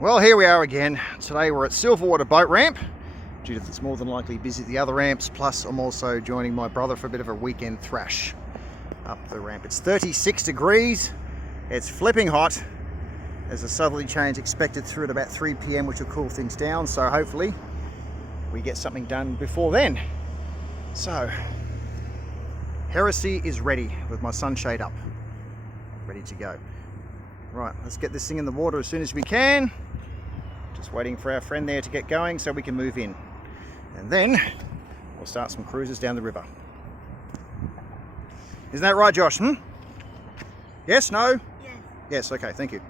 Well, here we are again. Today we're at Silverwater boat ramp. Judith is more than likely busy at the other ramps, plus I'm also joining my brother for a bit of a weekend thrash up the ramp. It's 36 degrees, it's flipping hot. There's a southerly change expected through at about 3 p.m, which will cool things down, so hopefully we get something done before then. So, Heresy is ready with my sunshade up, ready to go. Right, let's get this thing in the water as soon as we can. Just waiting for our friend there to get going so we can move in. And then we'll start some cruises down the river. Isn't that right, Josh? Yes, no? Yes. Yes, okay, thank you.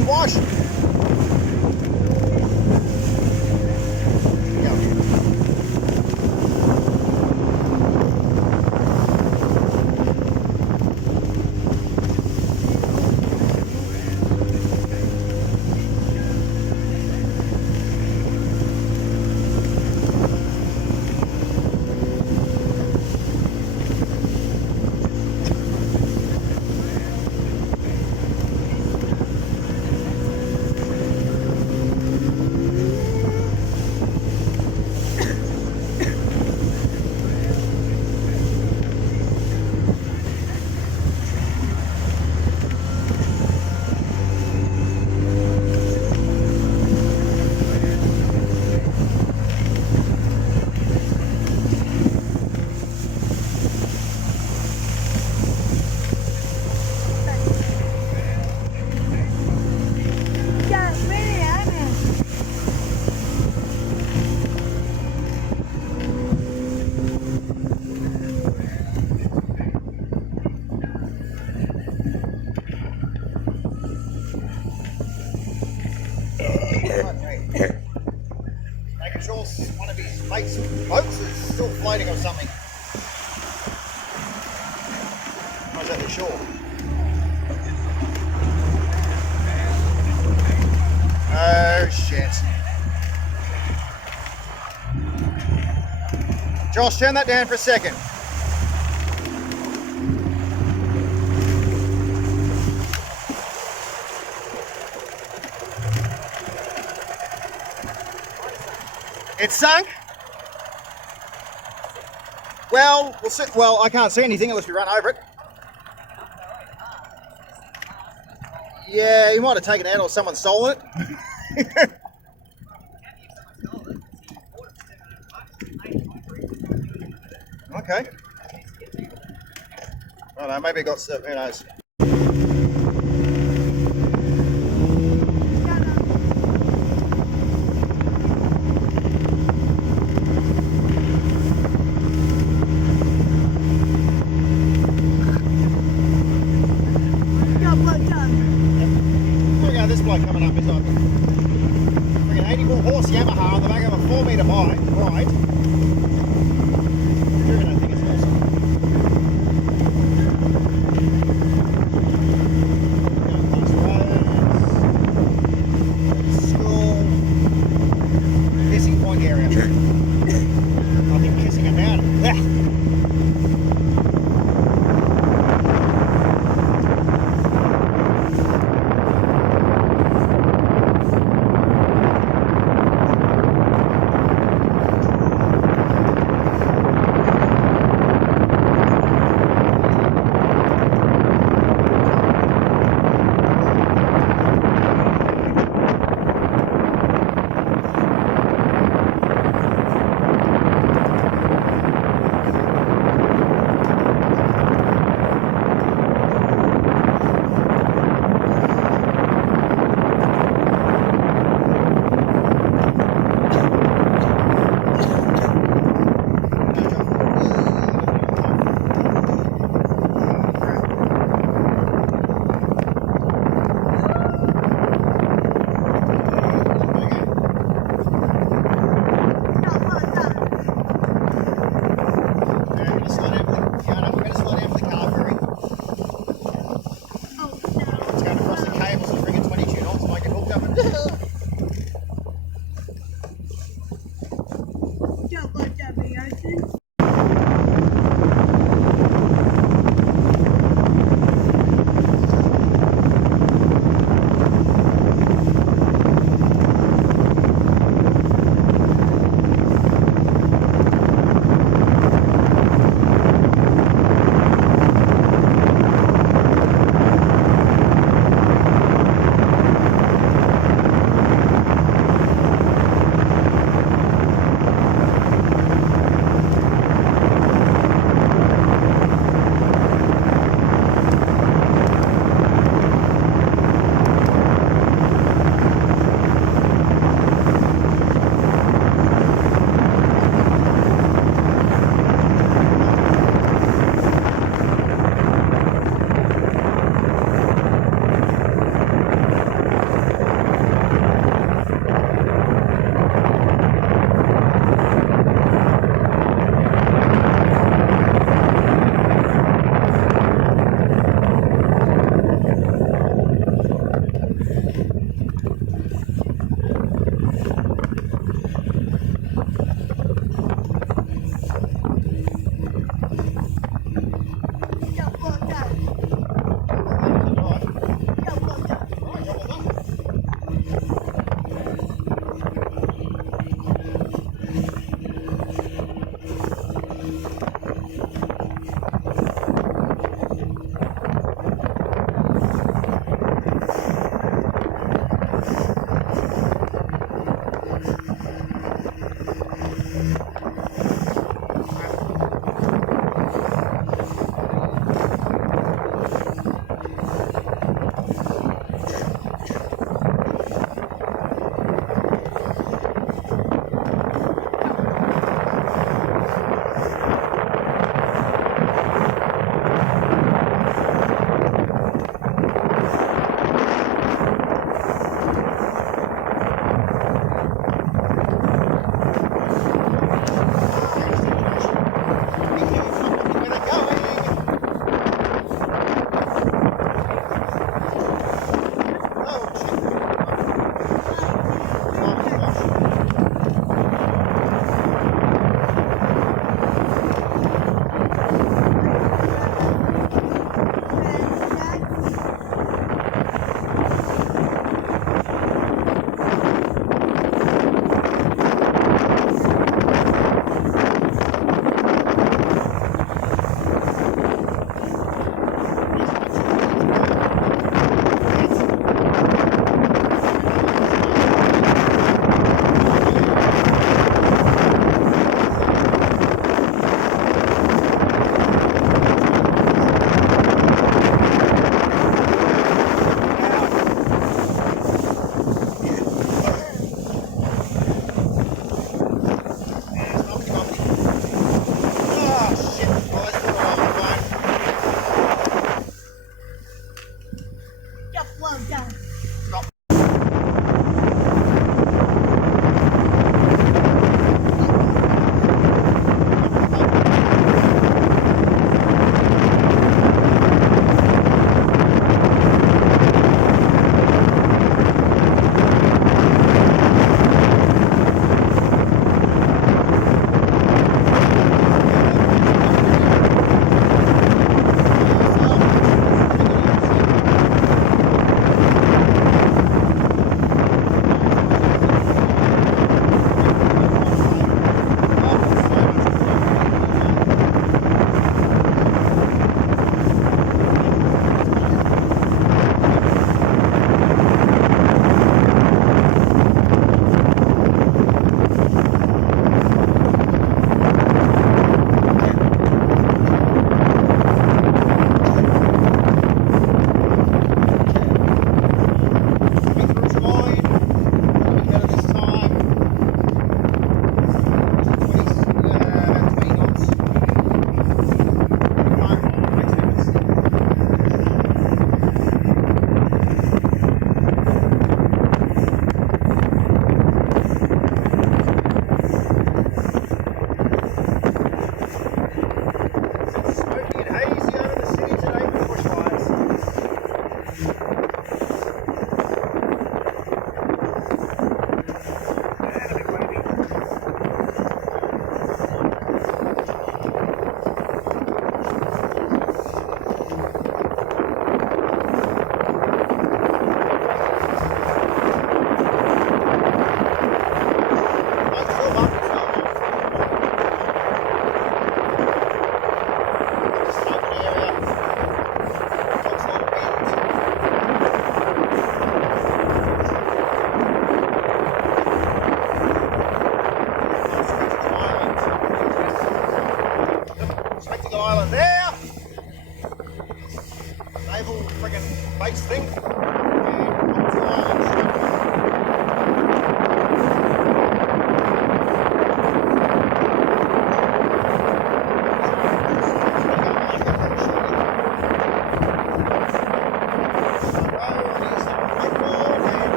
and wash. Making sure one of his mates' boats is still floating or something. I was at the shore. Oh shit. Josh, turn that down for a second. It's sunk. Well, I can't see anything unless we run over it. Yeah, he might have taken it out or someone's stolen it. Okay. I don't know, maybe it got stuff, who knows. Look at this bloke coming up, is like an 84 horse Yamaha on the back of a 4-metre ride. Driven, I think it's awesome. Roads, school, kissing point area. Nothing kissing about it.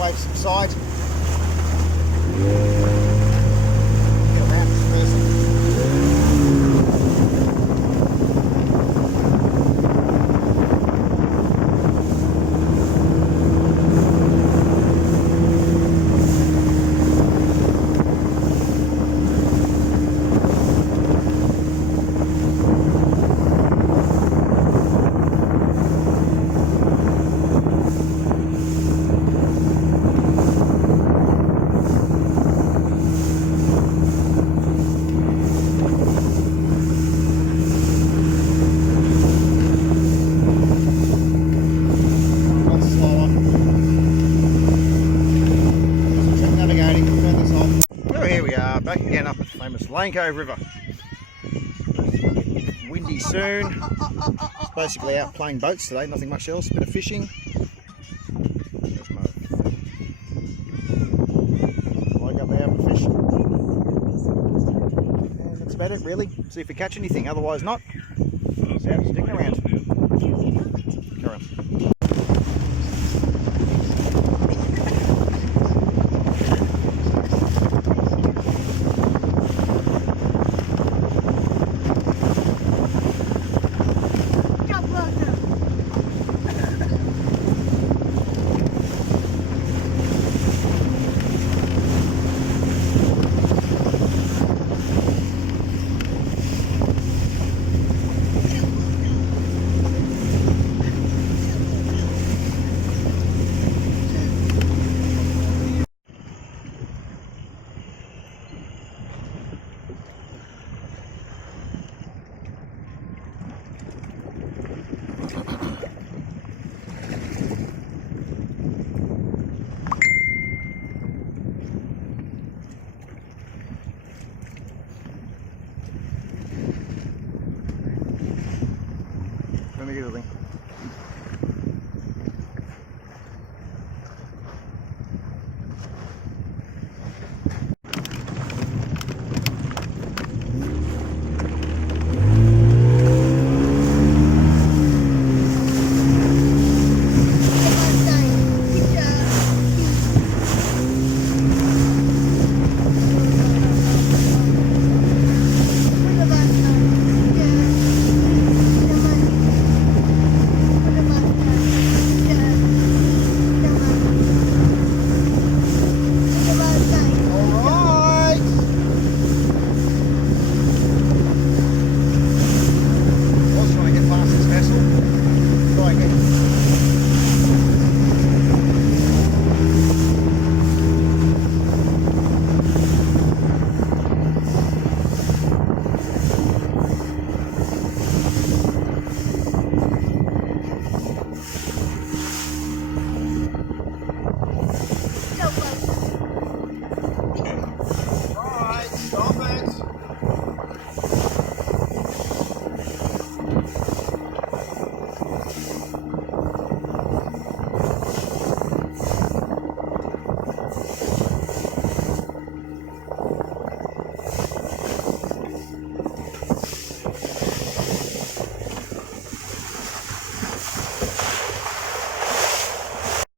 wave subside. Get around this person. Back again up at the famous Lane Cove River. Windy soon. Just basically out playing boats today, nothing much else. A bit of fishing. There's my leg up there for fish. And that's about it really. See if we catch anything, otherwise not. So stick around. Carry on. Let me get the thing.